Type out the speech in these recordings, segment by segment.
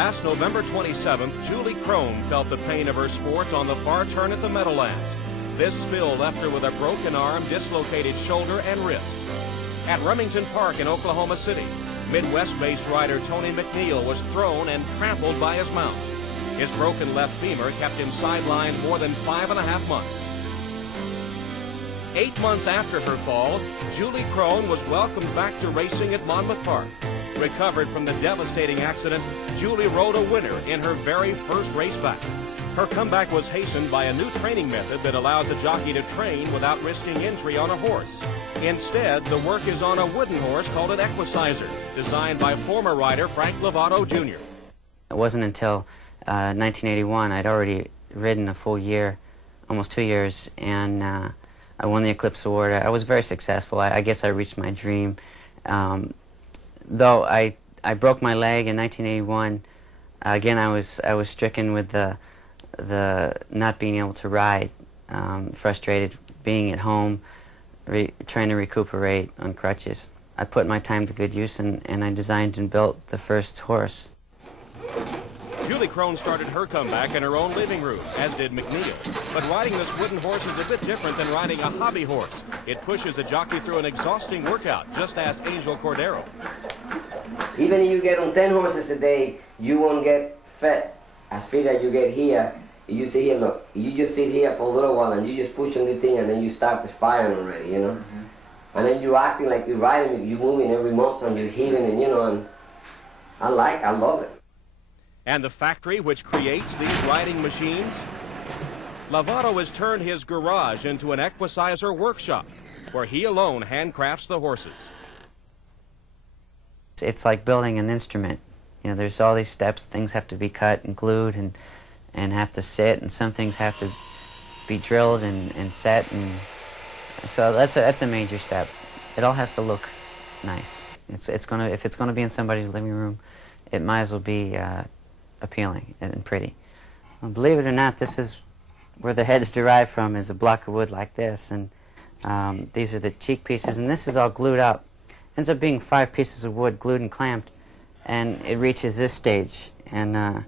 Last November 27th, Julie Crone felt the pain of her sport on the far turn at the Meadowlands. This spill left her with a broken arm, dislocated shoulder, and wrist. At Remington Park in Oklahoma City, Midwest-based rider Tony McNeil was thrown and trampled by his mount. His broken left femur kept him sidelined more than 5.5 months. 8 months after her fall, Julie Crone was welcomed back to racing at Monmouth Park. Recovered from the devastating accident, Julie rode a winner in her very first race back. Her comeback was hastened by a new training method that allows a jockey to train without risking injury on a horse. Instead, the work is on a wooden horse called an Equicizer, designed by former rider Frank Lovato Jr. It wasn't until 1981 I'd already ridden a full year, almost 2 years, and I won the Eclipse Award. I was very successful. I guess I reached my dream. Though I broke my leg in 1981, again I was stricken with the not being able to ride, frustrated being at home, trying to recuperate on crutches. I put my time to good use, and I designed and built the first horse. Julie Crone started her comeback in her own living room, as did McNeil. But riding this wooden horse is a bit different than riding a hobby horse. It pushes a jockey through an exhausting workout, just ask Angel Cordero. Even if you get on 10 horses a day, you won't get fat as fit as you get here. You sit here, look, you just sit here for a little while and you just push on the thing and then you start perspiring already, you know? And then you're acting like you're riding, you're moving every muscle and you're hitting and, you know, and I love it. And the factory which creates these riding machines? Lovato has turned his garage into an Equicizer workshop, where he alone handcrafts the horses. It's like building an instrument. You know, there's all these steps, things have to be cut and glued and have to sit, and some things have to be drilled and set, and so that's a major step. It all has to look nice. If it's gonna be in somebody's living room, it might as well be appealing and pretty. Well, believe it or not, this is where the head's derived from, is a block of wood like this, and these are the cheek pieces, and this is all glued up. Ends up being 5 pieces of wood glued and clamped, and it reaches this stage, and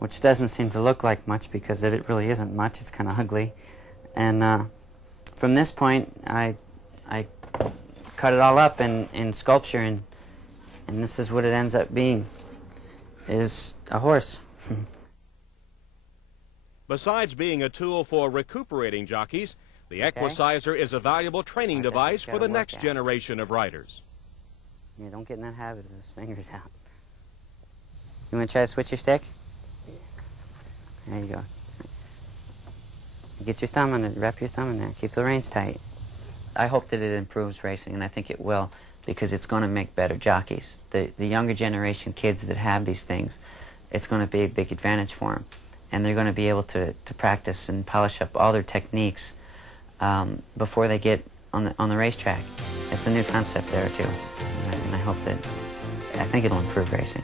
which doesn't seem to look like much because it really isn't much. It's kind of ugly, and from this point I cut it all up in sculpture, and this is what it ends up being, is a horse. Besides being a tool for recuperating jockeys, the Equicizer is a valuable training device for the next generation of riders. Yeah, don't get in that habit of those fingers out. You want to try to switch your stick? There you go. Get your thumb in it, wrap your thumb in there, keep the reins tight. I hope that it improves racing, and I think it will, because it's going to make better jockeys. The younger generation kids that have these things, it's going to be a big advantage for them. And they're going to be able to practice and polish up all their techniques before they get on the racetrack. It's a new concept there, too. And I think it'll improve racing.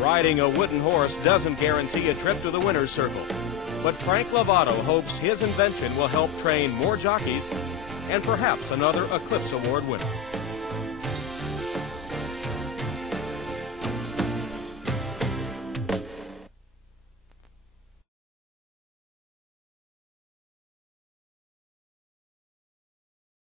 Riding a wooden horse doesn't guarantee a trip to the winner's circle. But Frank Lovato hopes his invention will help train more jockeys and perhaps another Eclipse Award winner.